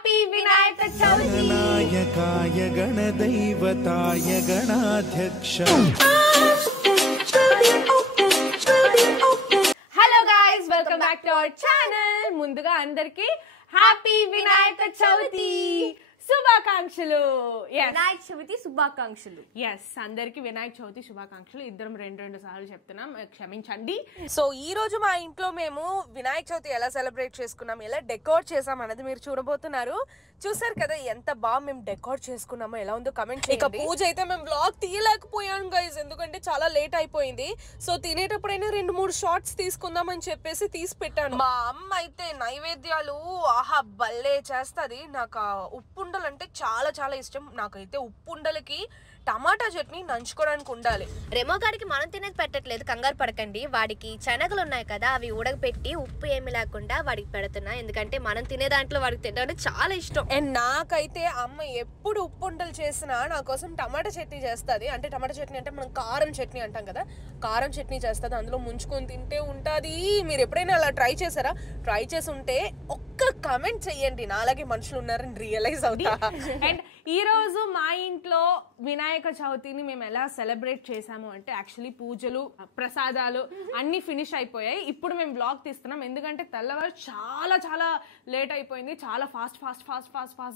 Happy Vinayaka Chavithi నాయకాయ గణదైవతాయ గణాధ్యక్ష. Hello guys, welcome back to our channel. ముందుగా అందరికి హ్యాపీ వినాయక చవితి శుభాకాంక్షలు. వినాయక చవితి శుభాకాంక్షలు. ఎస్, అందరికి వినాయక చవితి శుభాకాంక్షలు. ఇద్దరం రెండు సార్లు చెప్తున్నాం, క్షమించండి. సో ఈ రోజు మా ఇంట్లో మేము వినాయక చవితి ఎలా సెలబ్రేట్ చేసుకున్నాం, ఎలా డెకోర్ చేసాం అనేది మీరు చూడబోతున్నారు. చూసారు కదా ఎంత బాగా మేము డెకోర్ చేసుకున్నామో, ఎలా ఉందో కమెంట్ చేయండి. ఇక పూజ అయితే మేము వ్లాగ్ తీయలేకపోయాం గైస్, ఎందుకంటే చాలా లేట్ అయిపోయింది. సో తినేటప్పుడైనా 2-3 షార్ట్స్ తీసుకుందాం అని చెప్పేసి తీసి పెట్టాను. మా అమ్మ అయితే నైవేద్యాలు ఆహా భలే చేస్తుంది. నాకు ఉప్పుండలు అంటే చాలా చాలా ఇష్టం. నాకైతే ఉప్పుండలకి టమాటా చట్నీ నంచుకోవడానికి ఉండాలి. రెమో గారికి మనం తినేది పెట్టట్లేదు, కంగారు పడకండి. వాడికి శనగలు ఉన్నాయి కదా, అవి ఉడకపెట్టి ఉప్పు ఏమి లేకుండా వాడికి పెడుతున్నా, ఎందుకంటే మనం తినే దాంట్లో వాడికి తినడం చాలా ఇష్టం. అండ్ నాకైతే అమ్మ ఎప్పుడు ఉప్పు ఉండలు చేసినా నా కోసం టమాటా చట్నీ చేస్తుంది. అంటే టమాటా చట్నీ అంటే మనం కారం చట్నీ అంటాం కదా, కారం చట్నీ చేస్తుంది. అందులో ముంచుకొని తింటే ఉంటుంది. మీరు ఎప్పుడైనా అలా ట్రై చేశారా? ట్రై చేసి ఉంటే ఒక్క కమెంట్ చెయ్యండి, నాలాగే మనుషులు ఉన్నారని రియలైజ్ అవుతా. అండ్ ఈ రోజు మా ఇంట్లో వినాయక చవితిని మేము ఎలా సెలబ్రేట్ చేసాము అంటే, యాక్చువల్లీ పూజలు ప్రసాదాలు అన్ని ఫినిష్ అయిపోయాయి. ఇప్పుడు మేము బ్లాగ్ తీస్తున్నాం, ఎందుకంటే తెల్లవారు చాలా చాలా లేట్ అయిపోయింది. చాలా ఫాస్ట్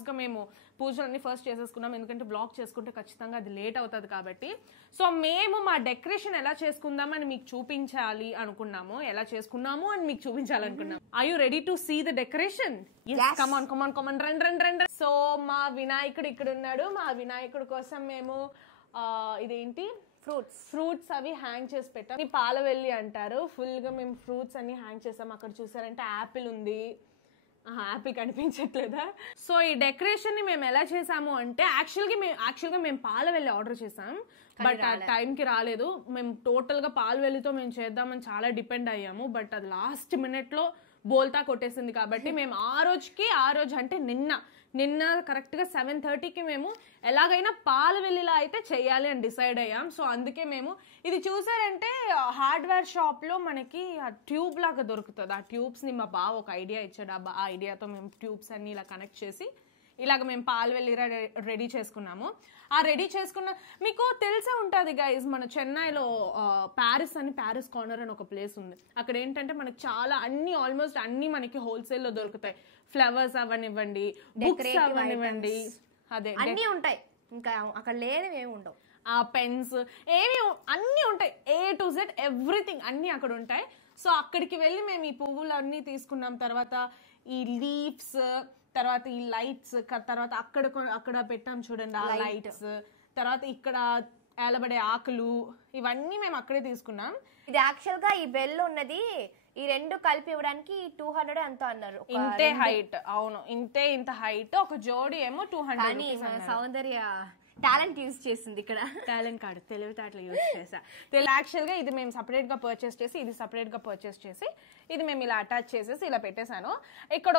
గా మేము పూజలన్నీ ఫస్ట్ చేసేసుకున్నాం, ఎందుకంటే బ్లాగ్ చేసుకుంటే ఖచ్చితంగా అది లేట్ అవుతుంది కాబట్టి. సో మేము మా డెకరేషన్ ఎలా చేసుకుందామని మీకు చూపించాలి అనుకున్నాము, ఎలా చేసుకున్నాము అని మీకు చూపించాలనుకున్నాం. Are you ready to see the decoration? Come on రండి. సో మా వినాయకుడు ఇక్కడ ఉన్నాడు. మా వినాయకుడు కోసం మేము ఇదేంటి ఫ్రూట్స్ అవి హ్యాంగ్ చేసి పెట్టాం. ఈ పాలవెల్లి అంటారు. ఫుల్ గా మేము ఫ్రూట్స్ అన్ని హ్యాంగ్ చేసాం. అక్కడ చూసారంటే యాపిల్ ఉంది. యాపిల్ కనిపించట్లేదా? సో ఈ డెకరేషన్ ని మేము ఎలా చేసాము అంటే, యాక్చువల్గా మేము పాలవెల్లి ఆర్డర్ చేసాం, బట్ ఆ టైంకి రాలేదు. మేము టోటల్ గా పాలవెల్లితో మేము చేద్దామని చాలా డిపెండ్ అయ్యాము, బట్ అది లాస్ట్ మినిట్ లో బోల్తా కొట్టేసింది. కాబట్టి మేము ఆ రోజు అంటే నిన్న కరెక్ట్ గా 7:30కి మేము ఎలాగైనా పాలవెల్లిలా అయితే చెయ్యాలి అని డిసైడ్ అయ్యాం. సో అందుకే మేము ఇది చూసారంటే హార్డ్వేర్ షాప్ లో మనకి ఆ ట్యూబ్ లాగా దొరుకుతుంది. ఆ ట్యూబ్స్ ని మా బావ ఒక ఐడియా ఇచ్చాడు. ఆ ఐడియాతో మేము ట్యూబ్స్ అన్ని ఇలా కనెక్ట్ చేసి ఇలాగ మేము పాలవెల్లి రెడీ చేసుకున్నాము. ఆ రెడీ చేసుకున్న మీకు తెలిసే ఉంటుంది గైజ్, మన చెన్నైలో ప్యారిస్ కార్నర్ అని ఒక ప్లేస్ ఉంది. అక్కడ ఏంటంటే మనకి చాలా ఆల్మోస్ట్ అన్ని మనకి హోల్సేల్ లో దొరుకుతాయి. ఫ్లవర్స్ అవనివ్వండి, బుక్స్ అవనివ్వండి, అదే అన్ని ఉంటాయి. ఇంకా అక్కడ లేనివి ఏమి ఉండవు. ఆ పెన్స్ అన్ని ఉంటాయి, A to Z ఎవ్రీథింగ్ అన్ని అక్కడ ఉంటాయి. సో అక్కడికి వెళ్ళి మేము ఈ పువ్వులు అన్ని తీసుకున్నాం. తర్వాత ఈ లీవ్స్, తర్వాత ఈ లైట్స్, తర్వాత అక్కడ పెట్టాం చూడండి ఆ లైట్స్, తర్వాత ఇక్కడ ఏలబడే ఆకులు, ఇవన్నీ మేము అక్కడే తీసుకున్నాం. ఇది యాక్చువల్ గా ఈ బెల్ ఉన్నది ఈ రెండు కలిపి ఇవ్వడానికి 200 ఎంతో అన్నారు. ఇంతే హైట్. అవును, ఇంత హైట్. ఒక జోడి ఏమో 200. సౌందర్య టాలెంట్ యూజ్ చేసింది ఇక్కడ. టాలెంట్ కాదు, తెలివితేటలు యూజ్ చేసా. యాక్చువల్ గా ఇది మేము సపరేట్ గా పర్చేస్ చేసి, ఇది సపరేట్ గా పర్చేస్ చేసి, ఇది మేము ఇలా అటాచ్ చేసేసి ఇలా పెట్టేశాను. ఇక్కడ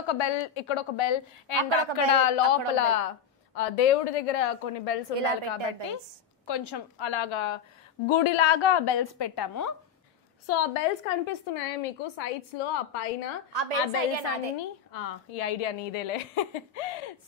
ఒక బెల్ అండ్ అక్కడ లోపల దేవుడి దగ్గర కొన్ని బెల్స్ ఉండాలి కాబట్టి కొంచెం అలాగా గుడిలాగా బెల్స్ పెట్టాము. సో ఆ బెల్స్ కనిపిస్తున్నాయి మీకు సైడ్స్ లో, ఆ పైన ఆ బెల్స్ అన్ని. ఈ ఐడియా నీదేలే.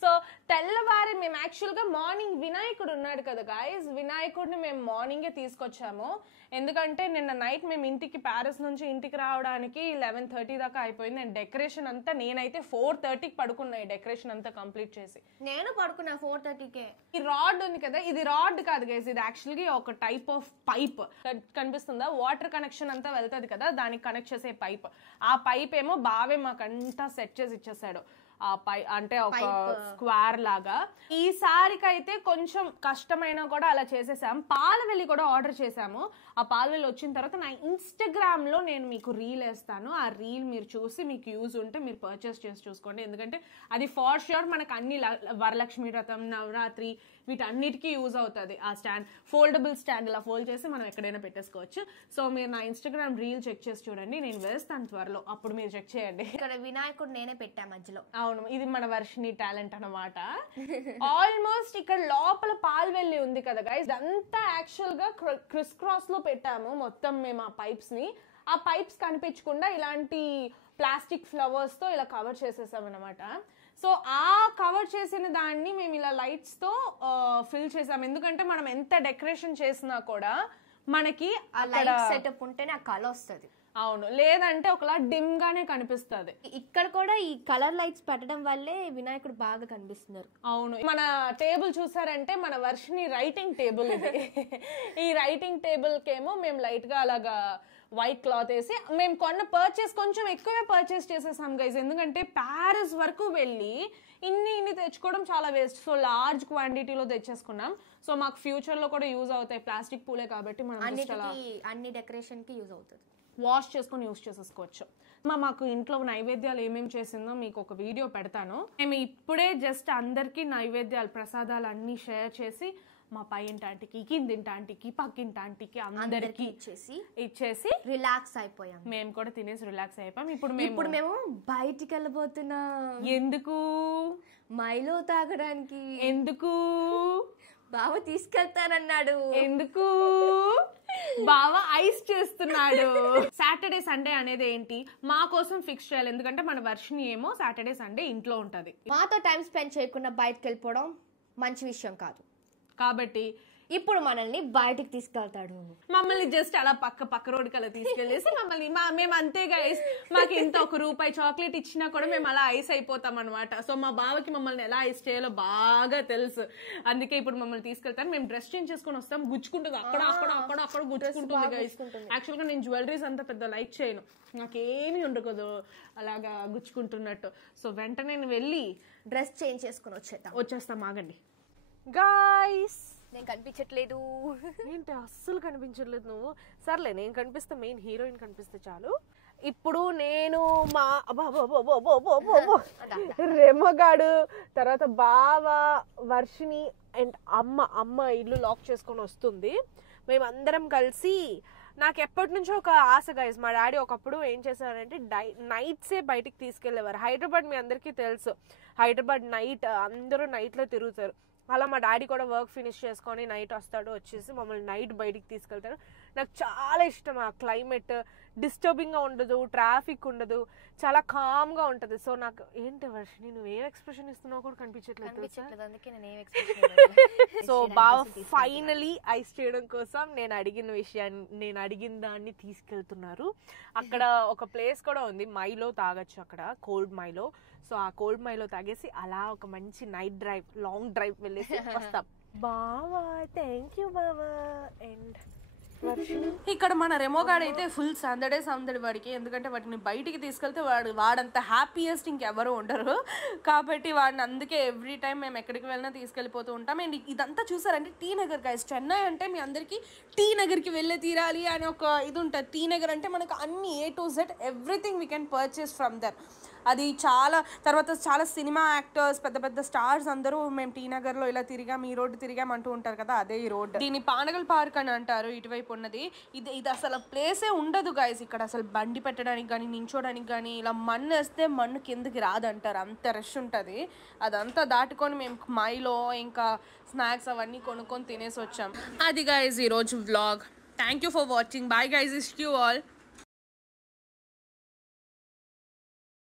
సో తెల్లవారి మేము యాక్చువల్ గా మార్నింగ్ వినాయకుడు ఉన్నాడు కదా గాయస్, వినాయకుడిని మేము మార్నింగే తీసుకొచ్చాము. ఎందుకంటే నిన్న నైట్ మేము ప్యారిస్ నుంచి ఇంటికి రావడానికి 11:30 దాకా అయిపోయింది. అండ్ డెకరేషన్ అంతా నేనైతే 4:30కి పడుకున్నా. ఈ డెకరేషన్ అంతా కంప్లీట్ చేసి నేను పడుకున్నా 4:30కే. ఈ రాడ్ ఉంది కదా, ఇది రాడ్ కాదు గైస్, ఇది యాక్చువల్గా ఒక టైప్ ఆఫ్ పైప్. కనిపిస్తుందా? వాటర్ కనెక్షన్ అంతా వెళ్తుంది కదా, దానికి కనెక్ట్ చేసే పైప్. ఆ పైప్ ఏమో బావే మాకంతా సెట్ చేసి ఇచ్చేసాడు. ఆ అంటే ఒక స్క్వేర్ లాగా. ఈసారికైతే కొంచెం కష్టమైనా కూడా అలా చేసేసాం. పాలవెల్లి కూడా ఆర్డర్ చేసాము. ఆ పాలవెల్లి వచ్చిన తర్వాత నా ఇన్స్టాగ్రామ్ లో నేను మీకు రీల్ వేస్తాను. ఆ రీల్ మీరు చూసి మీకు యూజ్ ఉంటే మీరు పర్చేస్ చేసి చూసుకోండి. ఎందుకంటే అది ఫార్ ష్యూర్ మనకు అన్ని వరలక్ష్మి వ్రతం, నవరాత్రి వీటన్నిటికీ యూజ్ అవుతుంది. ఆ స్టాండ్, ఫోల్డబుల్ స్టాండ్ ఇలా ఫోల్డ్ చేసి మనం ఎక్కడైనా పెట్టేసుకోవచ్చు. సో మీరు నా ఇన్స్టాగ్రామ్ రీల్ చెక్ చేసి చూడండి, నేను వేస్తాను త్వరలో, అప్పుడు మీరు చెక్ చేయండి. ఇక్కడ వినాయకుడు నేనే పెట్టా మధ్యలో. అవును, ఇది మన వర్షిని టాలెంట్ అన్నమాట. ఆల్మోస్ట్ ఇక్కడ లోపల పాల్వెల్లి ఉంది కదా గైస్, ఇదంతా యాక్చువల్ గా క్రిస్ క్రాస్ లో పెట్టాము మొత్తం మేము ఆ పైప్స్ ని. ఆ పైప్స్ కనిపించకుండా ఇలాంటి ప్లాస్టిక్ ఫ్లవర్స్ తో ఇలా కవర్ చేసేసాం అన్నమాట. సో ఆ కవర్ చేసిన దాన్ని మేము ఇలా లైట్స్ తో ఫిల్ చేసాం. ఎందుకంటే మనం ఎంత డెకరేషన్ చేసినా కూడా మనకి అక్కడ సెటప్ ఉంటేనే ఆ కలర్ వస్తుంది. అవును, లేదంటే ఒకలా డిమ్ గానే కనిపిస్తుంది. ఇక్కడ కూడా ఈ కలర్ లైట్స్ పెట్టడం వల్లే వినాయకుడు బాగా కనిపిస్తున్నారు. అవును, మన టేబుల్ చూసారంటే మన వర్షిని రైటింగ్ టేబుల్ ఇది. ఈ రైటింగ్ టేబుల్ కేమో మేము లైట్ గా అలాగా వైట్ క్లాత్ వేసి మేము కొన్న పర్చేస్ కొంచెం ఎక్కువే పర్చేస్ చేసేసాం గైజ్. ఎందుకంటే ప్యారిస్ వరకు వెళ్ళి ఇన్ని తెచ్చుకోవడం చాలా వేస్ట్. సో లార్జ్ క్వాంటిటీలో తెచ్చేసుకున్నాం. సో మాకు ఫ్యూచర్ లో కూడా యూజ్ అవుతాయి. ప్లాస్టిక్ పూలే కాబట్టి మనం అన్ని డెకరేషన్ కి యూజ్ అవుతుంది. వాష్ చేసుకొని యూజ్ చేసేసుకోవచ్చు. మాకు ఇంట్లో నైవేద్యాలు ఏమేమి చేసిందో మీకు ఒక వీడియో పెడతాను. మేము ఇప్పుడే జస్ట్ అందరికీ నైవేద్యాలు ప్రసాదాలు అన్ని షేర్ చేసి మా పై ఇంటాంటికి, కిందింటాంటికి, పక్కింటాంటికి అందరికి ఇచ్చేసి రిలాక్స్ అయిపోయాం. మేము కూడా తినేసి రిలాక్స్ అయిపోయాం. ఇప్పుడు మేము బయటికి వెళ్ళబోతున్నాం. ఎందుకు? మైలో తాగడానికి. ఎందుకు? బావ తీసుకెళ్తానన్నాడు. ఎందుకు? బావ ఐస్ చేస్తున్నాడు. సాటర్డే సండే అనేది ఏంటి మా కోసం ఫిక్స్ చేయాలి. ఎందుకంటే మన వర్షిని ఏమో సాటర్డే సండే ఇంట్లో ఉంటది. మాతో టైం స్పెండ్ చేయకుండా బయటకు వెళ్ళిపోవడం మంచి విషయం కాదు. కాబట్టి ఇప్పుడు మనల్ని బయటికి తీసుకెళ్తాడు. మమ్మల్ని జస్ట్ అలా పక్క రోడ్డుకి అలా తీసుకెళ్లేసి మమ్మల్ని మేము అంతేగా ఐస్, మాకు ఇంత ₹1 చాక్లెట్ ఇచ్చినా కూడా మేము అలా ఐస్ అయిపోతాం అనమాట. సో మా బావకి మమ్మల్ని ఎలా ఐస్ చేయాలో బాగా తెలుసు. అందుకే ఇప్పుడు మమ్మల్ని తీసుకెళ్తాను. మేము డ్రెస్ చేంజ్ చేసుకుని వస్తాం. గుచ్చుకుంటుంది అక్కడ గుచ్చుకుంటుంది గైస్. యాక్చువల్ గా నేను జ్యువెలరీస్ అంతా పెద్ద లైక్ చేయను, నాకేమీ ఉండకూడదు అలాగా గుచ్చుకుంటున్నట్టు. సో వెంటనే నేను వెళ్ళి డ్రెస్ చేంజ్ చేసుకుని వచ్చేస్తాం. ఆగండి గాయ్స్, నేను కనిపించట్లేదు. ఏంటి అస్సలు కనిపించట్లేదు నువ్వు? సర్లే, నేను కనిపిస్తే మెయిన్ హీరోయిన్ కనిపిస్తే చాలు. ఇప్పుడు నేను మా రెమగాడు, తర్వాత బావ, వర్షిని అండ్ అమ్మ ఇల్లు లాక్ చేసుకొని వస్తుంది. మేమందరం కలిసి, నాకు ఎప్పటి నుంచో ఒక ఆశ గైస్. మా డాడీ ఒకప్పుడు ఏం చేశారంటే నైట్సే బయటికి తీసుకెళ్లేవారు. హైదరాబాద్ మీ అందరికీ తెలుసు, హైదరాబాద్ నైట్ అందరూ నైట్లో తిరుగుతారు. అలా మా డాడీ కూడా వర్క్ ఫినిష్ చేసుకొని నైట్ వస్తాడు, వచ్చేసి మమ్మల్ని నైట్ బయటికి తీసుకెళ్తాడు. నాకు చాలా ఇష్టం ఆ క్లైమేట్. డిస్టర్బింగ్గా ఉండదు, ట్రాఫిక్ ఉండదు, చాలా కామ్గా ఉంటుంది. సో నాకు ఏంటి వర్షిని నువ్వు ఏం ఎక్స్ప్రెషన్ ఇస్తున్నావు కూడా కనిపించట్లేదు. సో బాగా ఫైనలీ ఐస్ చేయడం కోసం నేను అడిగిన దాన్ని తీసుకెళ్తున్నారు. అక్కడ ఒక ప్లేస్ కూడా ఉంది, మైలో తాగొచ్చు అక్కడ, కోల్డ్ మైలో. సో ఆ కోల్డ్ మైలో తాగేసి అలా ఒక మంచి నైట్ డ్రైవ్, లాంగ్ డ్రైవ్ వెళ్ళేసి వస్తాం. బావా, థ్యాంక్ యూ బావా. అండ్ ఇక్కడ మన రెమోగాడ్ అయితే ఫుల్ సందడి వాడికి. ఎందుకంటే వాటిని బయటికి తీసుకెళ్తే వాడంత హ్యాపీయెస్ట్ ఇంకెవరు ఉండరు. కాబట్టి వాడిని అందుకే ఎవ్రీ టైం మేము ఎక్కడికి వెళ్ళినా తీసుకెళ్ళిపోతూ ఉంటాం. అండ్ ఇదంతా చూసారంటే టీ నగర్ గైస్. చెన్నై అంటే మీ అందరికీ టీ నగర్కి వెళ్ళే తీరాలి అని ఒక ఇది ఉంటుంది. టీ నగర్ అంటే మనకు అన్ని A to Z everything we can purchase from there. అది తర్వాత చాలా సినిమా యాక్టర్స్, పెద్ద స్టార్స్ అందరూ మేము టీ నగర్లో ఇలా తిరిగాం, ఈ రోడ్డు తిరిగాం అంటూ ఉంటారు కదా, అదే ఈ రోడ్డు. దీన్ని పానగల్ పార్క్ అని అంటారు. ఇటువైపు ఉన్నది ఇది అసలు ప్లేసే ఉండదు గైస్. ఇక్కడ అసలు బండి పెట్టడానికి కానీ, నించోడానికి కానీ, ఇలా మన్ను వేస్తే మన్ను కిందకి రాదంటారు, అంత రష్ ఉంటుంది. అదంతా దాటుకొని మేము మైలో ఇంకా స్నాక్స్ అవన్నీ కొనుక్కొని తినేసి వచ్చాం. అది గైస్ ఈరోజు vlog. Thank you for watching. Bye guys, is you all.